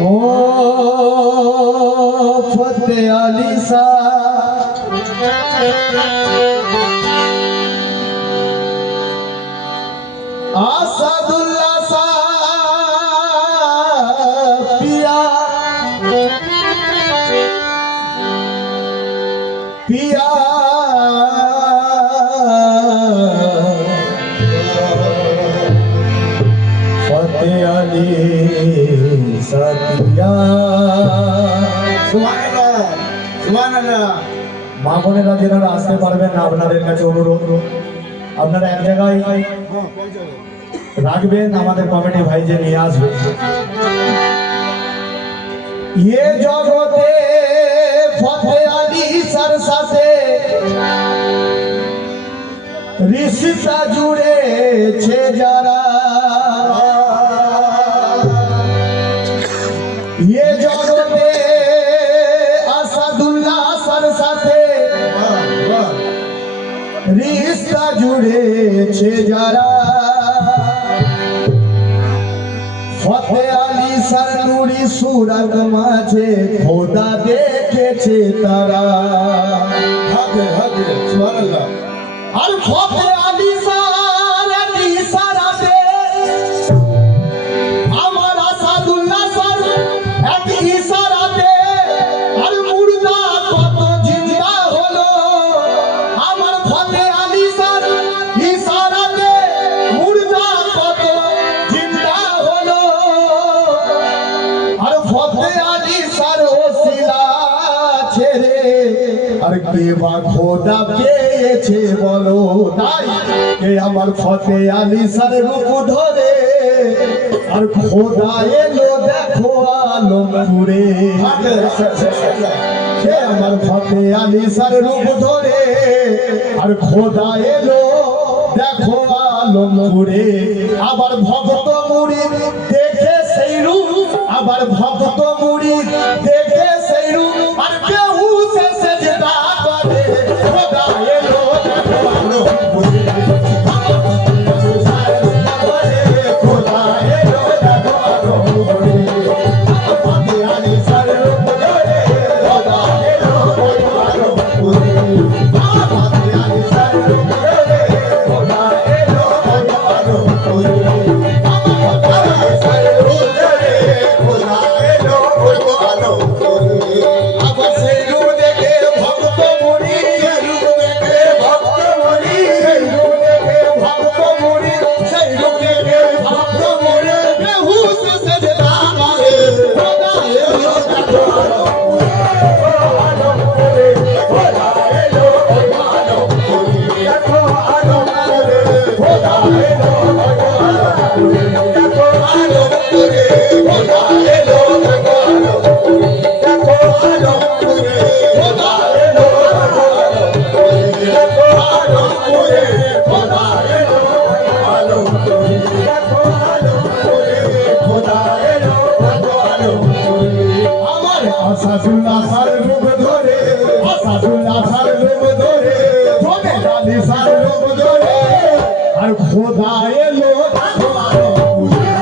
ओ फतेह अली सा आसादुल्ला सा पिया पिया फतेह अली सतिया মা বোনেরা যারা আসতে পারবেন না আপনাদের কাছে অনুরোধ আপনারা এক জায়গায় রাখবেন আমাদের কমিটি ভাই যে নিয়ে আসবে ये জগতে ফতেহ আলী সর সাথে রিশতা জুড়েছে যারা ये জগতে আসাদুল্লাহ সর সাথে রিশতা জুড়েছে যারা ফতেহ আলী সর নুরি সুরত মাঝে খোদা দেখেছে তারা হাতে হাতে সুবহানাল্লাহ আর ফতেহ আলী সর ইশারাতে আমার আসাদুল্লাহ সর এক ইশারাতে আর মুর্দা কত জিন্দা হলো আমার ফতেহ আলী সর ইশারাতে মুর্দা কত জিন্দা হলো আর ফতেহ আলী সর ওসিলা ছেড়ে আর কে বা খোদা পেয়েছে বলো তাই কে আমার ফতেহ আলী সর রূপ ধরে আর খোদা এলো দেখো আলমপুরে কে আমার ফতেহ আলী সর রূপ ধরে আর খোদা এলো দেখো আলমপুরে আবার ভক্ত মুরিদ দেখে সেই রূপ আবার ভক্ত মুরিদ দেখে সেই রূপ আর কেউ সে সেজদা করে খোদা এলো দেখো আলমপুরে খোদা এলো দেখো আলমপুরে ফতেহ আলী সর রূপ ধরে খোদা এলো দেখো আলমপুরে ফতেহ আলী সর রূপ ধরে খোদা এলো দেখো আলমপুরে আবার সেই রূপ দেখে ভক্ত মুরিদ সেই রূপ দেখে ভক্ত মুরিদ বেহুশ সেজদা করে খোদা এলো দেখো আলমপুরে খোদা এলো দেখো আলমপুরে দেখো আলমপুরে খোদা এলো দেখো আলমপুরে দেখো আলমপুরে খোদা এলো দেখো আলমপুরে দেখো আলমপুরে খোদা এলো দেখো আলমপুরে দেখো আলমপুরে খোদা এলো দেখো আলমপুরে দেখো আলমপুরে খোদা এলো দেখো আলমপুরে আমার আসাদুল্লাহ সর রূপ ধরে আসাদুল্লাহ সর রূপ ধরে ফতেহ আলী সর রূপ ধরে আর খোদা এলো দেখো আলমপুরে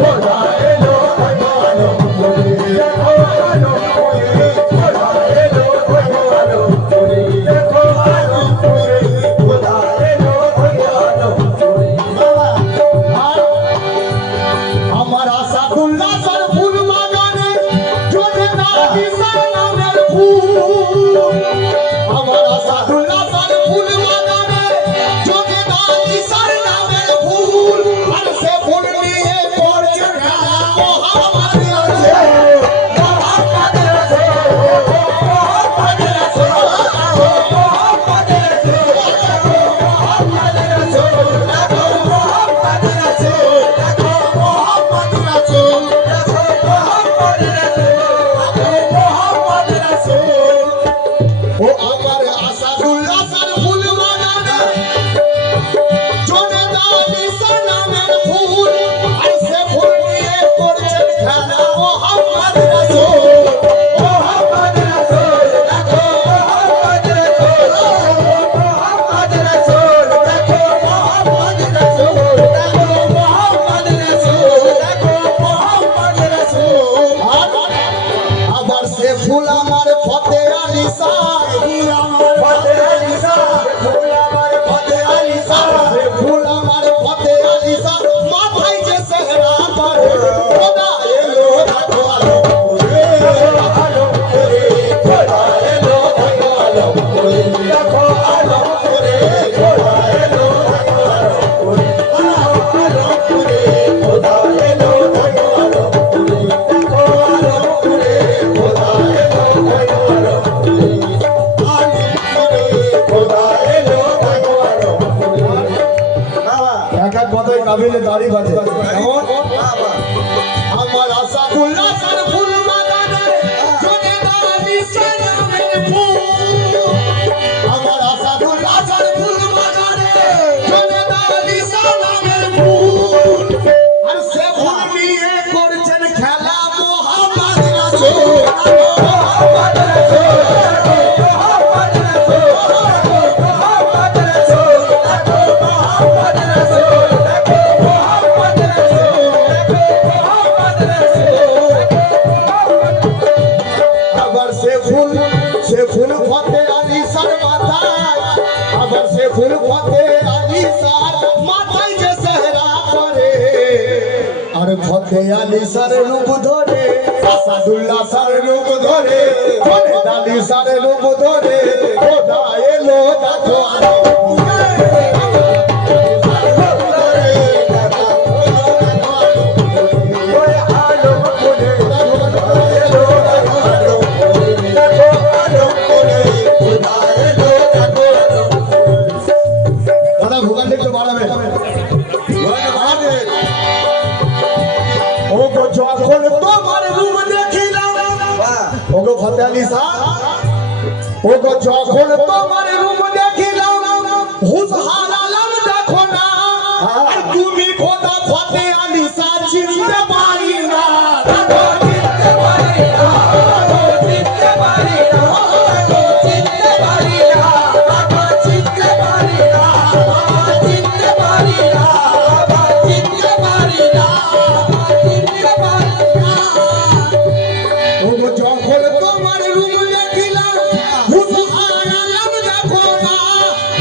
খোদা এলো দেখো আলমপুরে দেখো আলমপুরে খোদা এলো দেখো আলমপুরে দেখো আলমপুরে খোদা এলো দেখো আলমপুরে আমার আসাদুল্লাহ সর ফুল বাগানে জোটে না কিসান নামের ফুল আমার আসাদুল্লাহ সর ফুল বাগানে কাবিলে দাড়ি বাজে কেমন আমার আসাদুল্লাহ সর ফুল বাগানে জোনে দালি সালামের ফুল আমার আসাদুল্লাহ সর ফুল বাগানে জোনে দালি সালামের ফুল আর সে ফুল নিয়ে করছেন খেলা মোহাম্মদ রাসূল মোহাম্মদ রাসূল से फूल फते अली सर माथाय अगर से फूल फते अली सर माथाय जे सहरा करे और फते अली सर रूप धरे আসাদুল্লাহ सर रूप धरे फते अली सर रूप धरे খোদা এলো দেখো যখন তোমার রূপ দেখিলাম ওগো ফতে আলী সাহেব ওগো যখন তোমার রূপ দেখিলাম হুশ হারালাম দেখো না আর তুমি খোদা ফতে আলী সাহেব চিনতে পারি না চিনতে পারি না চিনতে পারি না চিনতে পারি না চিনতে পারি না চিনতে পারি না চিনতে পারি না যখন তোমার রূপ দেখিলাম হুশ হারালাম দেখো না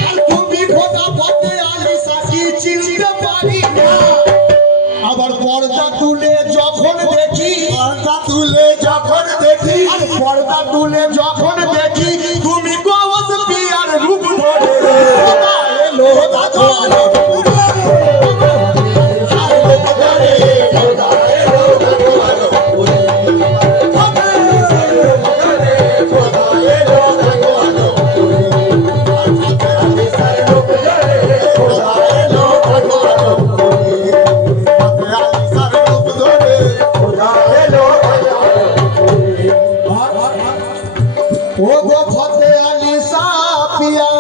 আর তুমি খোদা ফতে আলী সাকি চিনতে পারি না আবার পর্দা তুলে যখন দেখি আর পর্দা তুলে যখন দেখি তুমি গওস পিয়ার রূপ ধরে খোদা এলো দেখো ওগো ফতে আলী সাপিয়া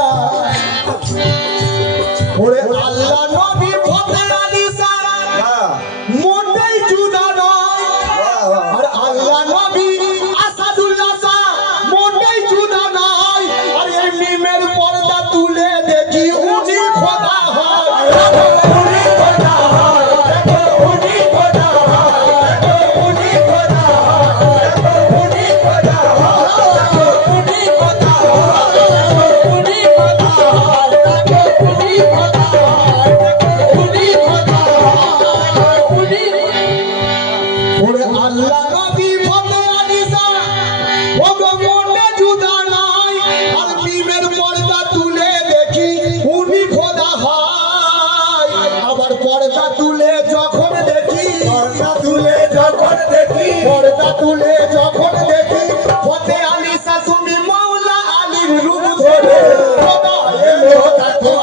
ওরে আল্লাহ নবী ফতে আলী সাহ মোটেই জুদা নয় আর আল্লাহ নবী আসাদুল্লাহ সাহ মোটেই জুদা নয় আর এই মিমের পর্দা তুলে দেখি উনি খোদা হয় উনি খোদা হয় উনি খোদা হয় উনি খোদা হয় উনি খোদা হয় আল্লাহ নবী ফতে আলী সাহ ওগো মোটে জুদা নাই আর মিমের পর্দা তুলে দেখি উনি খোদা হয় আবার পর্দা তুলে যখন দেখি ফতে আলী সাহ তুমি মাওলা আলীর রূপ ধরে খোদা এলো দেখো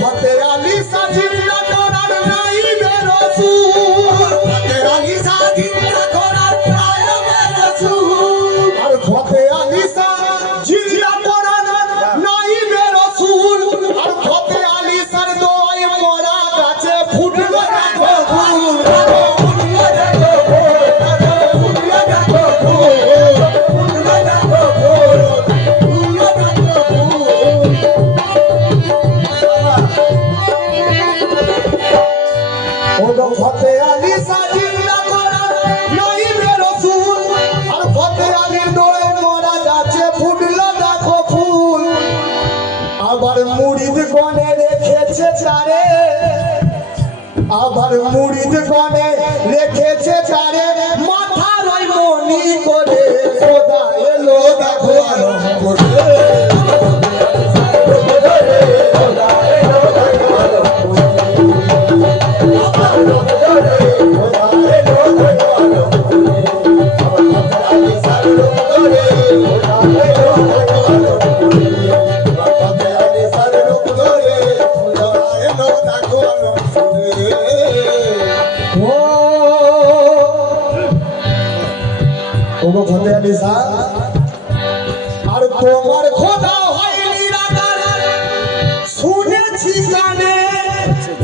ফতে আলী সাহ জিন্দা করার নাই রাসূল ফতে আলী সাহ জিন্দা করার নাই রাসূল আর ফতে আলী সাহ জিন্দা করার নাই রাসূল আর ফতে আলী সাহ দোয় মোরা গাছে ফুটলো দেখো ফুল ফুটলো দেখো ফুটলো দেখো ফুটলো দেখো ফুটলো দেখো ওগো ফতে আলী সাহ জিন্দা করার নাই রাসূল আর ফতে আলীর দোয়ে মোরা গাছে আবার মুরিদ গনে রেখেছে চারে, আবার মুরিদ গনে রেখেছে চারে, মাথার ওই মনি করে খোদা এলো দেখো আরম করে। আর তোমার খোদা হয় নিরাকার শুনেছি কানে,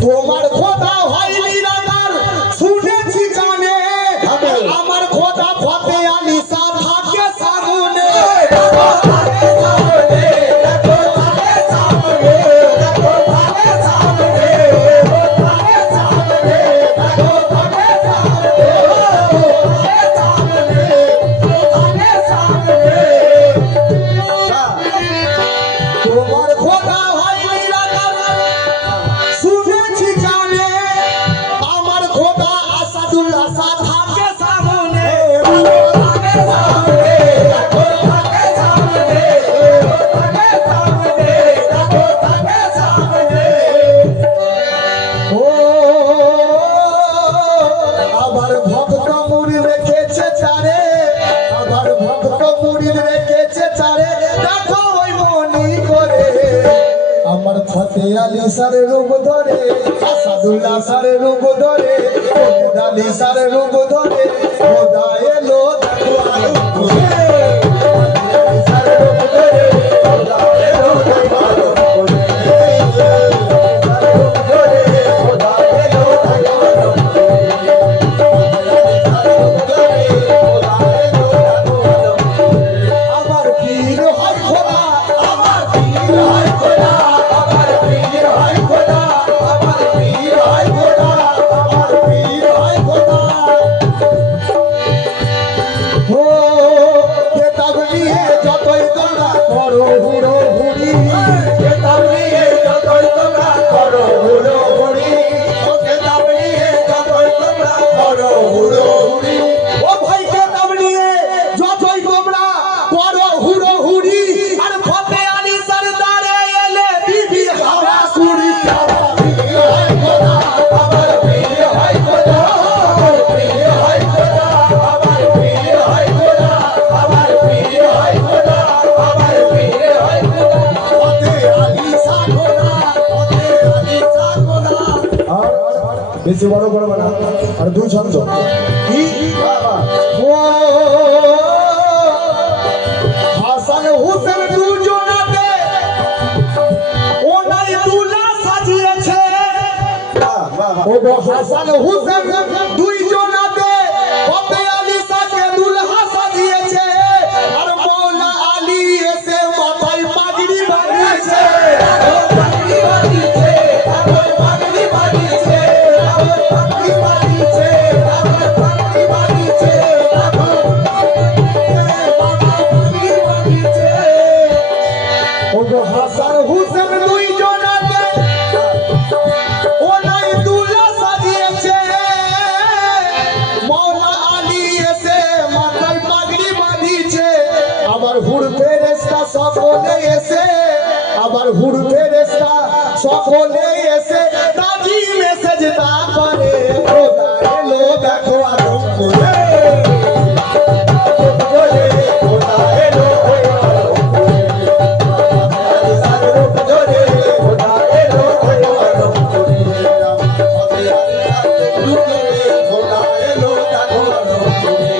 তোমার খোদা হয় নিরাকার শুনেছি কানে, আমার খোদা ফতে আলী শাহ থাকে সামনে। আমার ফতে আলী সার রূপ ধরে, আসাদুল্লাহ সার রূপ ধরে, ফরিদ আলী সার রূপ ধরে, খোদা এলো দেখো আরম করে। আমার পীর হয় খোদা, আমার পীর হয় খোদা, আমার পীর হয় খোদা, আমার পীর হয় খোদা, আমার পীর হয় খোদা। ও কেতাব নিয়ে যতই তোমরা করো হুড়ো হুড়ি, কেতাব নিয়ে যতই তোমরা করো হুড়ো হুড়ি, ও কেতাব নিয়ে যতই তোমরা করো হুড়ো হুড়ি, ও ভাই কেতাব নিয়ে যতই তোমরা করো হুড়ো হুড়ি, আর ফতে আলী সরদারে এলে দিবি হাওয়া কুড়ি। আমার পীর হয় খোদা, আমার পীর হয় খোদা, আমার পীর হয় খোদা, আমার পীর হয় খোদা, আমার পীর হয় খোদা, আমার পীর হয় খোদা, ফতে আলী শাহ খোদা, ফতে আলী শাহ খোদা। আর বেশি বড় বড় না, আর দুই ছন্দ কি ও হাসান হুসেন দুজনাতে ওনার দুলা সাজিয়েছে, ও গো হাসান হুসেন দুইজনাতে ফতে আলী শাহকে দুলহা সাজিয়েছে, আর মৌলা আলী এসে মাথায় পাগড়ি বাঁধিয়েছে, পাগড়ি বাঁধিয়েছে, পাগড়ি বাঁধিয়েছে, পাগড়ি বাঁধিয়েছে, পাগড়ি বাঁধিয়েছে, পাগড়ি বাঁধিয়েছে। ও গো হাসান হুসেন দুইজনাতে ওনাই দুলা সাজিয়েছে, মৌলা আলী এসে মাথায় পাগড়ি বাঁধিয়েছে, আবার হুর ফেরেশতা সকলে এসে, আবার হুর ফেরেশতা সকলে এসে তাজিমে সেজদা করে, খোদা এলো দেখো আরম করে। খোদা এলো আরম করে, সার রূপ ধরে, খোদা এলো আরম করে, ফতে আলী সার রূপ ধরে, খোদা এলো দেখো আরম করে।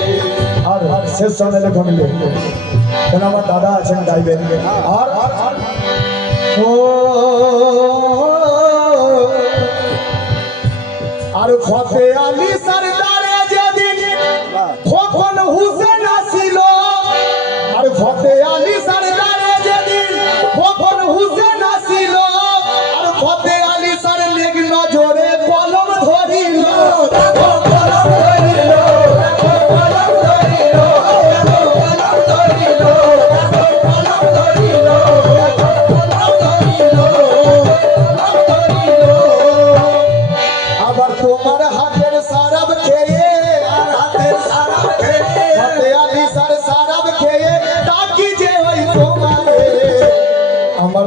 আর শেষ সময় লেখা মিলে কেন আমার দাদা আছেন গাইবেন। আর ও আর ফতে আলী সরদারে যেদিন খোকন হুসেন আসিল, আর ফতে আলী সরদারে যেদিন খোকন হুসেন আসিল, আর ফতে আলী সর লেগ নজরে কলম ধরিল, কলম ধরিল, কলম ধরিল, কলম ধরিল, কলম ধরিল, কলম ধরিল।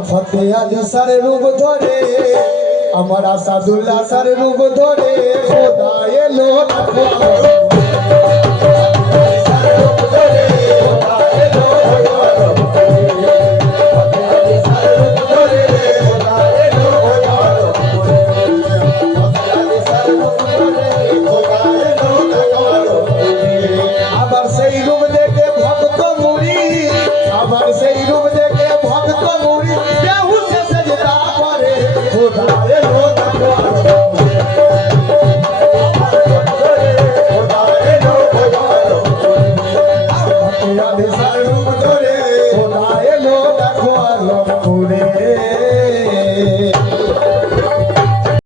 ফতে আলী সার রূপ ধরে আমার আসাদুল্লাহ সার রূপ ধরে খোদা এলো আবার সেই রূপ দেখে ভক্ত মুড়ি আবার সেই রূপ দেখে ভক্ত মুড়ি বেহুশ সেজদা করে খোদা এলো